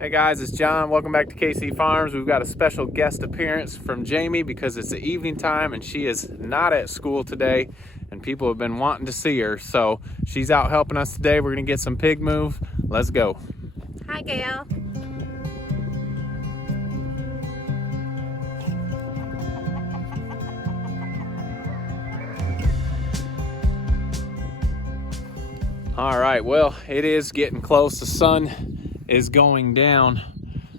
Hey guys, it's John. Welcome back to KC Farms. We've got a special guest appearance from Jamie because it's the evening time and she is not at school today and people have been wanting to see her. So she's out helping us today. We're gonna get some pig move. Let's go. Hi, Gail. All right, well, it is getting close. The sun is going down.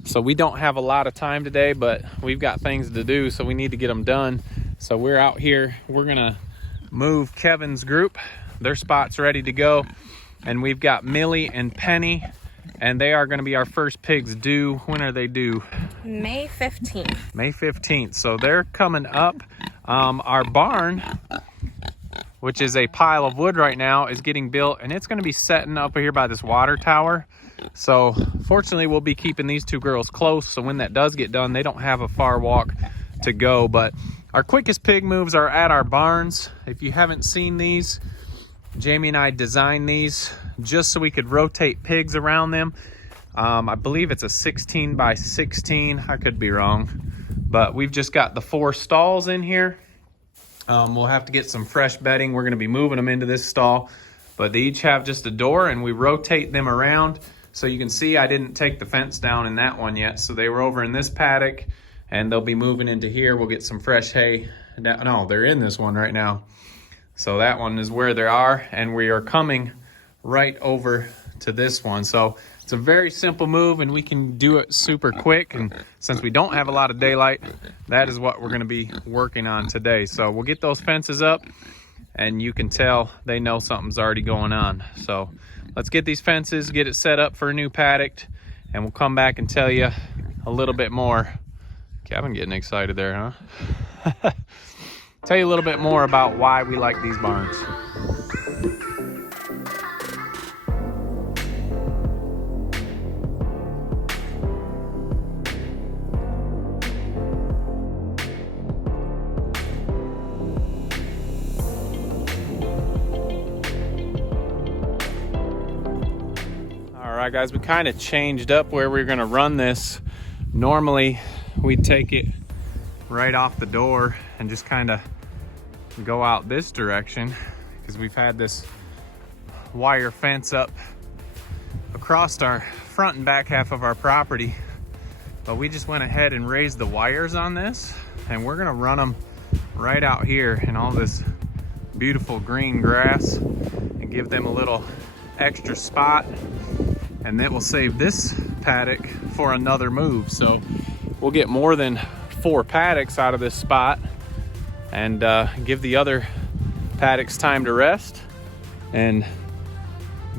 So we don't have a lot of time today, but we've got things to do, so we need to get them done. So we're out here. We're gonna move Kevin's group. Their spot's ready to go. And we've got Millie and Penny, and they are gonna be our first pigs due. When are they due? May 15th. May 15th. So they're coming up. Our barn, which is a pile of wood right now, is getting built, and it's gonna be setting up here by this water tower. So fortunately, we'll be keeping these two girls close, so when that does get done, they don't have a far walk to go. But our quickest pig moves are at our barns. If you haven't seen these, Jamie and I designed these just so we could rotate pigs around them. I believe it's a 16 by 16. I could be wrong, but we've just got the 4 stalls in here. We'll have to get some fresh bedding. We're going to be moving them into this stall, but they each have just a door and we rotate them around. So you can see I didn't take the fence down in that one yet. So they were over in this paddock and they'll be moving into here. We'll get some fresh hay. No, they're in this one right now. So that one is where they are, and we are coming right over to this one. So it's a very simple move and we can do it super quick. And since we don't have a lot of daylight, that is what we're gonna be working on today. So we'll get those fences up and you can tell they know something's already going on. So let's get these fences, get it set up for a new paddock, and we'll come back and tell you a little bit more. Kevin getting excited there, huh? Tell you a little bit more about why we like these barns. All right, guys, we kind of changed up where we're gonna run this. Normally, we'd take it right off the door and just kind of go out this direction because we've had this wire fence up across our front and back half of our property. But we just went ahead and raised the wires on this, and we're gonna run them right out here in all this beautiful green grass and give them a little extra spot. And that will save this paddock for another move. So we'll get more than 4 paddocks out of this spot and give the other paddocks time to rest and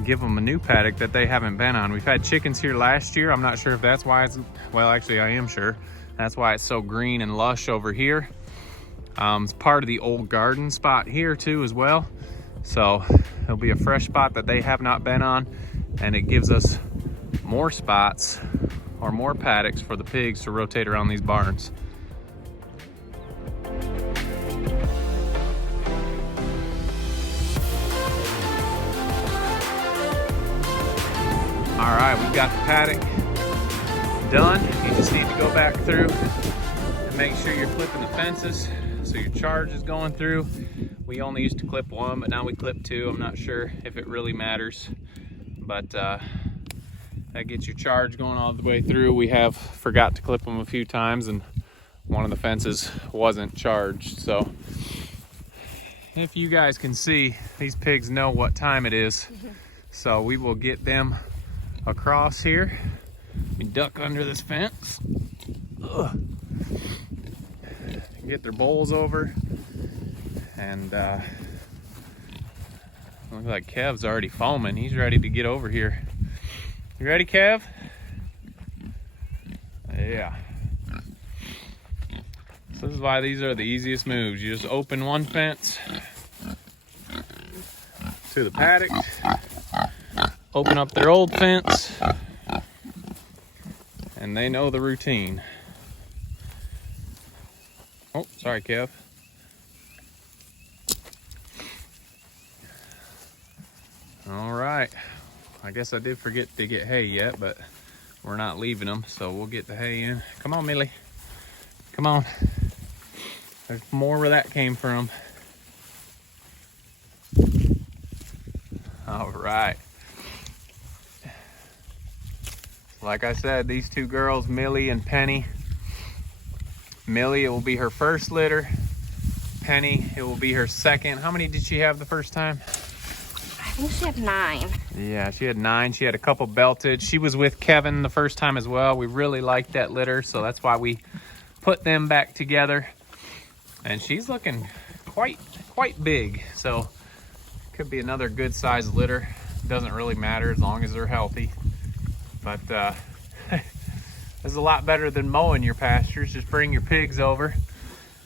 give them a new paddock that they haven't been on. We've had chickens here last year. I'm not sure if that's why it's, well, actually I am sure. That's why it's so green and lush over here. It's part of the old garden spot here too as well. So it'll be a fresh spot that they have not been on, and it gives us more spots or more paddocks for the pigs to rotate around these barns. All right, we've got the paddock done. You just need to go back through and make sure you're clipping the fences so your charge is going through. We only used to clip 1, but now we clip 2. I'm not sure if it really matters, but that gets your charge going all the way through. We have forgot to clip them a few times and one of the fences wasn't charged. So if you guys can see, these pigs know what time it is. So we will get them across here. We duck under this fence. Ugh. Get their bowls over. And looks like Kev's already foaming. He's ready to get over here. You ready, Kev? Yeah. So this is why these are the easiest moves. You just open one fence to the paddock, open up their old fence, and they know the routine. Oh, sorry, Kev. All right. I guess I did forget to get hay yet, but we're not leaving them, so we'll get the hay in. Come on, Millie. Come on. There's more where that came from. All right. Like I said, these two girls, Millie and Penny. Millie, it will be her first litter. Penny, it will be her second. How many did she have the first time? I think she had 9. Yeah, she had 9. She had a couple belted. She was with Kevin the first time as well. We really liked that litter, so that's why we put them back together. And she's looking quite big, so could be another good sized litter. Doesn't really matter as long as they're healthy. But this is a lot better than mowing your pastures. Just bring your pigs over.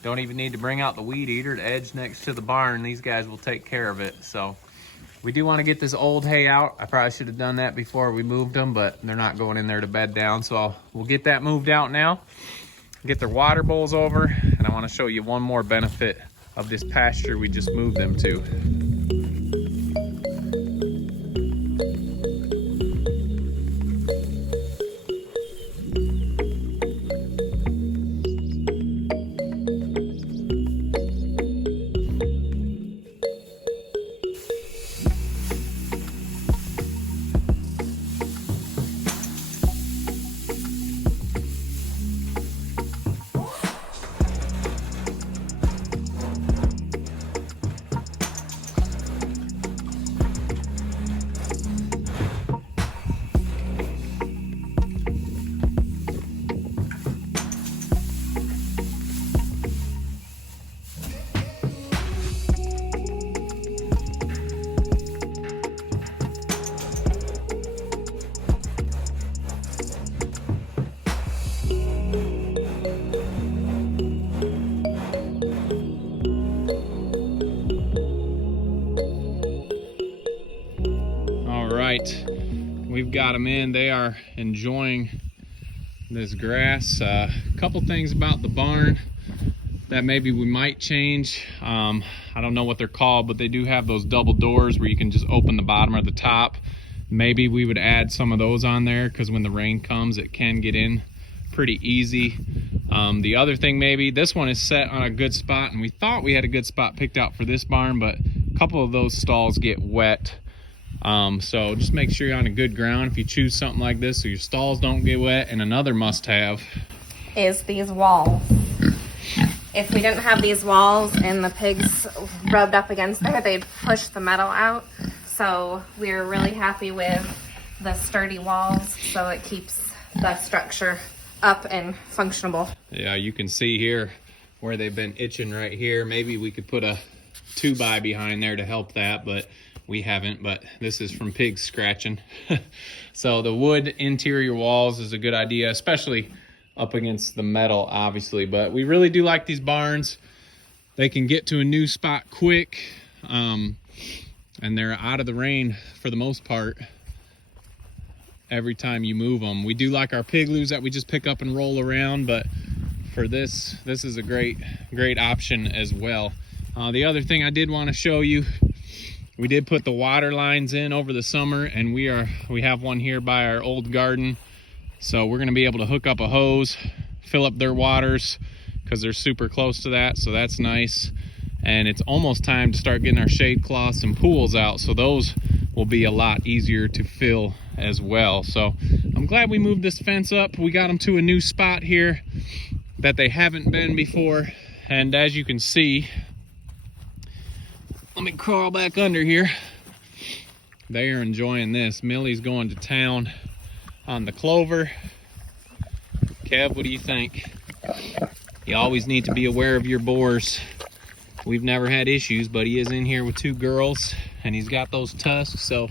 Don't even need to bring out the weed eater. The edge next to the barn, these guys will take care of it. So we do want to get this old hay out. I probably should have done that before we moved them, but they're not going in there to bed down. So we'll get that moved out now. Get their water bowls over, and I want to show you one more benefit of this pasture we just moved them to. We've got them in. They are enjoying this grass. A couple things about the barn that maybe we might change. I don't know what they're called, but they do have those double doors where you can just open the bottom or the top. Maybe we would add some of those on there, because when the rain comes, it can get in pretty easy. The other thing, maybe this one is set on a good spot, and we thought we had a good spot picked out for this barn, but a couple of those stalls get wet. So just make sure you're on a good ground if you choose something like this, so your stalls don't get wet. And another must-have is these walls. If we didn't have these walls and the pigs rubbed up against there, they'd push the metal out. So we're really happy with the sturdy walls, so it keeps the structure up and functionable. Yeah, you can see here where they've been itching right here. Maybe we could put a 2x behind there to help that, but we haven't. But this is from pigs scratching. So the wood interior walls is a good idea, especially up against the metal, obviously. But we really do like these barns. They can get to a new spot quick, and they're out of the rain for the most part every time you move them. We do like our pigloos that we just pick up and roll around, but for this is a great option as well. The other thing I did want to show you, we did put the water lines in over the summer, and we have one here by our old garden. So we're gonna be able to hook up a hose, fill up their waters, because they're super close to that, so that's nice. And it's almost time to start getting our shade cloths and pools out, so those will be a lot easier to fill as well. So I'm glad we moved this fence up. We got them to a new spot here that they haven't been before. And as you can see, let me crawl back under here. They are enjoying this. Millie's going to town on the clover. Kev, what do you think? You always need to be aware of your boars. We've never had issues, but he is in here with 2 girls, and he's got those tusks, so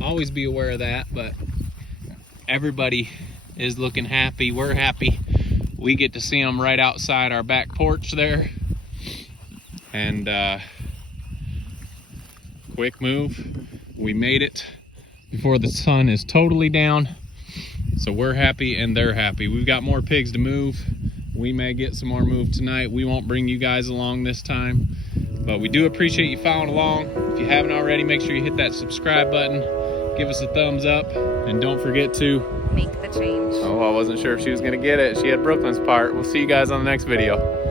always be aware of that. But everybody is looking happy. We're happy. We get to see them right outside our back porch there. And quick move. We made it before the sun is totally down. So we're happy and they're happy. We've got more pigs to move. We may get some more moved tonight. We won't bring you guys along this time, but we do appreciate you following along. If you haven't already, make sure you hit that subscribe button give us a thumbs up, and don't forget to Make the change. Oh, I wasn't sure if she was gonna get it. She had Brooklyn's part. We'll see you guys on the next video.